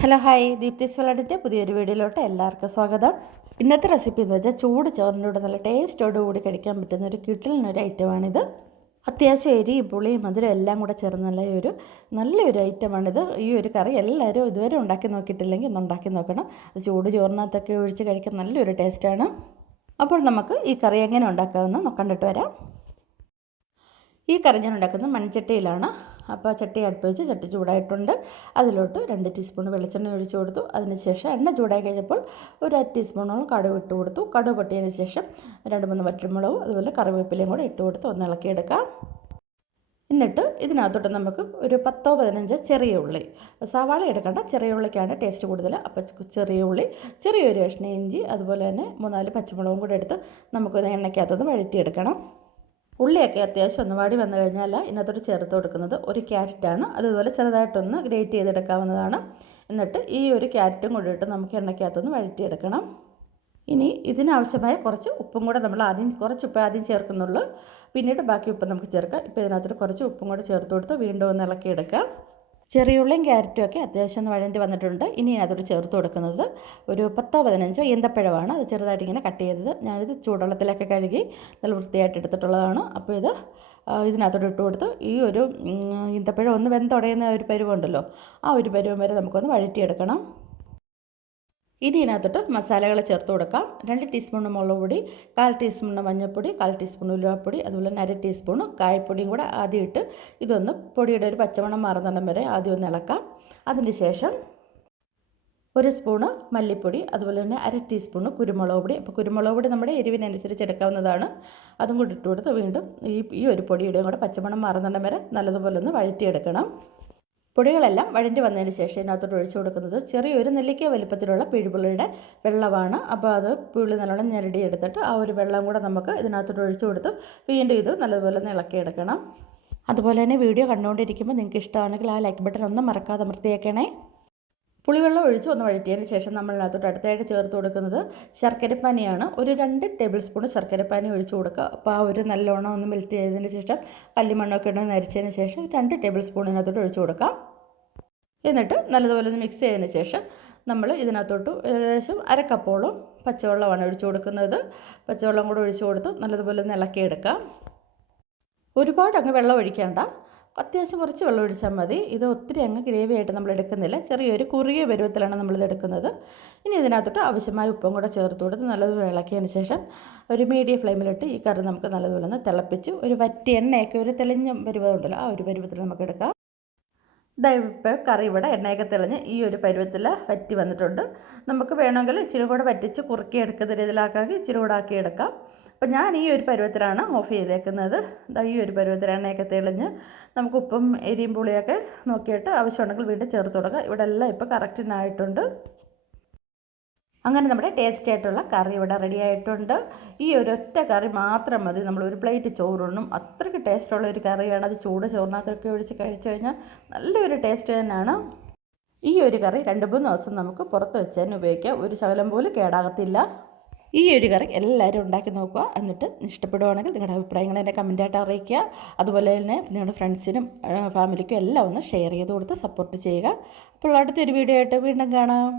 Hello hi. Deepthi സ്വലാഡിന്റെ പുതിയൊരു വീഡിയോയിലോട്ട് എല്ലാവർക്കും സ്വാഗതം. ഇന്നത്തെ റെസിപ്പി എന്ന് വെച്ചാൽ ചൂട് ചോറിന്റെ കൂടെ നല്ല ടേസ്റ്റോട് കൂടി കഴിക്കാൻ പറ്റുന്ന ഒരു കിട്ടിലിനൊരു ഐറ്റമാണിത്. അത്യാവശ്യം എരിയും പുളിയും മധുരം എല്ലാം കൂടെ ചേർന്നുള്ള ഒരു നല്ലൊരു ഐറ്റമാണിത്. ഈ ഒരു കറി എല്ലാവരും ഇതുവരെ ഉണ്ടാക്കി നോക്കിയിട്ടില്ലെങ്കിൽ ഒന്ന് ഉണ്ടാക്കി നോക്കണം. അത് ചൂട് ചോറിനകത്തൊക്കെ ഒഴിച്ച് കഴിക്കാൻ നല്ലൊരു ടേസ്റ്റാണ്. അപ്പോൾ നമുക്ക് ഈ കറി എങ്ങനെ ഉണ്ടാക്കാമെന്ന് നോക്കണ്ടിട്ട് വരാം. ഈ കറി ഞാൻ ഉണ്ടാക്കുന്നത് മൺചട്ടിയിലാണ്. അപ്പോൾ ചട്ടി അടുപ്പ് വെച്ച് ചട്ടി ചൂടായിട്ടുണ്ട്. അതിലോട്ട് രണ്ട് ടീസ്പൂൺ വെളിച്ചെണ്ണ ഒഴിച്ച് കൊടുത്തു. അതിനുശേഷം എണ്ണ ചൂടായി കഴിഞ്ഞപ്പോൾ ഒരു അര ടീസ്പൂണോളം കടുക് ഇട്ട് കൊടുത്തു. കടുക് പൊട്ടിയതിന് ശേഷം രണ്ട് മൂന്ന് പച്ചമുളകും അതുപോലെ കറിവേപ്പിലയും കൂടെ ഇട്ട് കൊടുത്ത് ഒന്ന് ഇളക്കിയെടുക്കാം എന്നിട്ട് ഇതിനകത്തോട്ട് നമുക്ക് ഒരു പത്തോ പതിനഞ്ചോ ചെറിയ ഉള്ളി. സവാള എടുക്കേണ്ട ചെറിയ ഉള്ളിക്കാണ് ടേസ്റ്റ് കൂടുതൽ. അപ്പോൾ ചെറിയ ഉള്ളി ചെറിയൊരു കഷ്ണ ഇഞ്ചി അതുപോലെ തന്നെ മൂന്നാൽ പച്ചമുളകും കൂടെ എടുത്ത് നമുക്കൊന്ന് എണ്ണയ്ക്കകത്തൊന്ന് വഴറ്റിയെടുക്കണം. ഉള്ളിയൊക്കെ അത്യാവശ്യം ഒന്ന് വാടി വന്നു കഴിഞ്ഞാൽ ഇതിനകത്തോട്ട് ചേർത്ത് കൊടുക്കുന്നത് ഒരു ക്യാരറ്റാണ്. അതുപോലെ ചെറുതായിട്ടൊന്ന് ഗ്രേറ്റ് ചെയ്തെടുക്കാവുന്നതാണ്. എന്നിട്ട് ഈ ഒരു ക്യാരറ്റും കൂടി ഇട്ട് നമുക്ക് എണ്ണയ്ക്കകത്തൊന്ന് വഴറ്റിയെടുക്കണം. ഇനി ഇതിനാവശ്യമായ കുറച്ച് ഉപ്പും കൂടെ നമ്മൾ ആദ്യം കുറച്ച് ഉപ്പ് ആദ്യം ചേർക്കുന്നുള്ളൂ. പിന്നീട് ബാക്കി ഉപ്പ് നമുക്ക് ചേർക്കാം. ഇപ്പോൾ ഇതിനകത്തോട്ട് കുറച്ച് ഉപ്പും കൂടെ ചേർത്ത് കൊടുത്ത് വീണ്ടും ഒന്ന് ഇളക്കിയെടുക്കാം. ചെറിയുള്ളിയും ക്യാരറ്റും ഒക്കെ അത്യാവശ്യം ഒന്ന് വഴണ്ടി വന്നിട്ടുണ്ട്. ഇനി അതോട് ചേർത്ത് കൊടുക്കുന്നത് ഒരു പത്തോ പതിനഞ്ചോ ഈന്തപ്പഴമാണ് അത് ചെറുതായിട്ട് ഇങ്ങനെ കട്ട് ചെയ്തത്. ഞാനിത് ചൂടുവെള്ളത്തിലൊക്കെ കഴുകി നല്ല വൃത്തിയായിട്ട് എടുത്തിട്ടുള്ളതാണ്. അപ്പോൾ ഇത് ഇതിനകത്തോട്ട് ഇട്ട് കൊടുത്ത് ഈ ഒരു ഈന്തപ്പഴം ഒന്ന് വെന്തുടയുന്ന ഒരു പരുവുണ്ടല്ലോ ആ ഒരു പരുവം വരെ നമുക്കൊന്ന് വഴറ്റിയെടുക്കണം. ഇനി ഇതിനകത്തോട്ട് മസാലകൾ ചേർത്ത് കൊടുക്കാം. രണ്ട് ടീസ്പൂൺ മുളക് പൊടി കാൽ ടീസ്പൂൺ മഞ്ഞൾപ്പൊടി കാൽ ടീസ്പൂൺ ഉലുവപ്പൊടി അതുപോലെ അര ടീസ്പൂൺ കായപ്പൊടിയും കൂടെ ആദ്യം ഇട്ട് ഇതൊന്ന് പൊടിയുടെ ഒരു പച്ചമണം മാറുന്നിടം വരെ ആദ്യം ഒന്ന് ഇളക്കാം. അതിന് ശേഷം ഒരു സ്പൂണ് മല്ലിപ്പൊടി അതുപോലെ തന്നെ അര ടീസ്പൂണ് കുരുമുളക് പൊടി. അപ്പോൾ കുരുമുളക് പൊടി നമ്മുടെ എരിവിനനുസരിച്ച് എടുക്കാവുന്നതാണ്. അതും കൂടി ഇട്ട് കൊടുത്ത് വീണ്ടും ഈ ഈ ഒരു പൊടിയുടെയും കൂടെ പച്ചമണം മാറുന്നിടം വരെ നല്ലതുപോലെ ഒന്ന് വഴറ്റിയെടുക്കണം. പൊടികളെല്ലാം വഴണ്ടി വന്നതിന് ശേഷം ഇതിനകത്തോട്ട് ഒഴിച്ചു കൊടുക്കുന്നത് ചെറിയൊരു നെല്ലിക്ക വലിപ്പത്തിലുള്ള പിഴുപുള്ളിയുടെ വെള്ളമാണ്. അപ്പോൾ അത് പുള്ളി നല്ലോണം ഞെരടി എടുത്തിട്ട് ആ ഒരു വെള്ളം കൂടെ നമുക്ക് ഇതിനകത്തോട്ട് ഒഴിച്ചു കൊടുത്ത് വീണ്ടും ഇത് നല്ലതുപോലെ ഒന്ന് ഇളക്കിയെടുക്കണം അതുപോലെ തന്നെ വീഡിയോ കണ്ടുകൊണ്ടിരിക്കുമ്പോൾ നിങ്ങൾക്ക് ഇഷ്ടമാണെങ്കിൽ ആ ലൈക്ക് ബട്ടൺ ഒന്നും മറക്കാതെ അമർത്തിയേക്കണേ. പുളിവെള്ളം ഒഴിച്ച് ഒന്ന് വഴറ്റിയതിന് ശേഷം നമ്മൾ അതിനകത്തോട്ട് അടുത്തായിട്ട് ചേർത്ത് കൊടുക്കുന്നത് ശർക്കരപ്പാനിയാണ് ഒരു രണ്ട് ടേബിൾ സ്പൂൺ ശർക്കരപ്പാനി ഒഴിച്ച് കൊടുക്കുക. അപ്പോൾ ആ ഒരു നല്ലോണം ഒന്ന് മെൽറ്റ് ചെയ്തതിന് ശേഷം കല്ലിമണ്ണൊക്കെ ഇട്ട് നരച്ചതിന് ശേഷം രണ്ട് ടേബിൾ സ്പൂൺ ഇതിനകത്തോട്ട് ഒഴിച്ച് കൊടുക്കാം. എന്നിട്ട് നല്ലതുപോലെ ഒന്ന് മിക്സ് ചെയ്തതിന് ശേഷം നമ്മൾ ഇതിനകത്തോട്ട് ഏകദേശം അരക്കപ്പോളം പച്ചവെള്ളമാണ് ഒഴിച്ചു കൊടുക്കുന്നത്. പച്ചവെള്ളം കൂടെ ഒഴിച്ചു കൊടുത്ത് നല്ലതുപോലെ ഒന്ന് ഇളക്കിയെടുക്കാം. ഒരുപാട് അങ്ങ് വെള്ളം ഒഴിക്കേണ്ട. അത്യാവശ്യം കുറച്ച് വെള്ളം ഒഴിച്ചാൽ മതി. ഇത് ഒത്തിരി അങ്ങ് ഗ്രേവി ആയിട്ട് നമ്മൾ എടുക്കുന്നില്ല. ചെറിയൊരു കുറുകിയ പരുവത്തിലാണ് നമ്മളിത് എടുക്കുന്നത്. ഇനി ഇതിനകത്തോട്ട് ആവശ്യമായ ഉപ്പും കൂടെ ചേർത്ത് കൊടുത്ത് നല്ലതുപോലെ ഇളക്കിയതിന് ശേഷം ഒരു മീഡിയം ഫ്ലെയിമിലിട്ട് ഈ കറി നമുക്ക് നല്ലതുപോലെ ഒന്ന് തിളപ്പിച്ച് ഒരു വറ്റി എണ്ണയൊക്കെ ഒരു തെളിഞ്ഞ പരുവമുണ്ടല്ലോ ആ ഒരു പരുവത്തിൽ നമുക്ക് എടുക്കാം. ദയവിപ്പോൾ കറി ഇവിടെ എണ്ണയൊക്കെ തെളിഞ്ഞ് ഈ ഒരു പരുവത്തിൽ വറ്റി വന്നിട്ടുണ്ട്. നമുക്ക് വേണമെങ്കിൽ ഇച്ചിരി കൂടെ വറ്റിച്ച് കുറുക്കി എടുക്കുന്ന രീതിയിലാക്കാമെങ്കിൽ ഇച്ചിരി കൂടെ ആക്കി എടുക്കാം അപ്പം ഞാൻ ഈ ഒരു പരുവത്തിലാണ് ഓഫ് ചെയ്തേക്കുന്നത്. ഈ ഒരു പരുവത്തിലാണ് ഒക്കെ തെളിഞ്ഞ് നമുക്ക് ഉപ്പും എരിയും പുളിയൊക്കെ നോക്കിയിട്ട് ആവശ്യമുണ്ടെങ്കിൽ വീണ്ടും ചേർത്ത് കൊടുക്കുക ഇവിടെ എല്ലാം ഇപ്പോൾ കറക്റ്റിനായിട്ടുണ്ട് അങ്ങനെ നമ്മുടെ ടേസ്റ്റി ആയിട്ടുള്ള കറി ഇവിടെ റെഡി ആയിട്ടുണ്ട്. ഈ ഒരൊറ്റ കറി മാത്രം മതി. നമ്മൾ ഒരു പ്ലേറ്റ് ചോറുണ്ണും. അത്രയ്ക്ക് ടേസ്റ്റുള്ള ഒരു കറിയാണ്. അത് ചൂട് ചോറിനകത്തൊക്കെ ഒഴിച്ച് കഴിച്ചു കഴിഞ്ഞാൽ നല്ലൊരു ടേസ്റ്റ് തന്നെയാണ്. ഈ ഒരു കറി രണ്ട് മൂന്ന് ദിവസം നമുക്ക് പുറത്ത് വെച്ച് തന്നെ ഉപയോഗിക്കാം. ഒരു ശകലം പോലും കേടാകത്തില്ല. ഈ ഒരു കറി എല്ലാവരും ഉണ്ടാക്കി നോക്കുക. എന്നിട്ട് ഇഷ്ടപ്പെടുവാണെങ്കിൽ നിങ്ങളുടെ അഭിപ്രായങ്ങൾ എന്റെ കമന്റായിട്ട് അറിയിക്കുക. അതുപോലെ തന്നെ നിങ്ങളുടെ ഫ്രണ്ട്സിനും ഫാമിലിക്കും എല്ലാം ഒന്ന് ഷെയർ ചെയ്ത് കൊടുത്ത് സപ്പോർട്ട് ചെയ്യുക. അപ്പോൾ അടുത്തൊരു വീഡിയോ ആയിട്ട് വീണ്ടും കാണാം.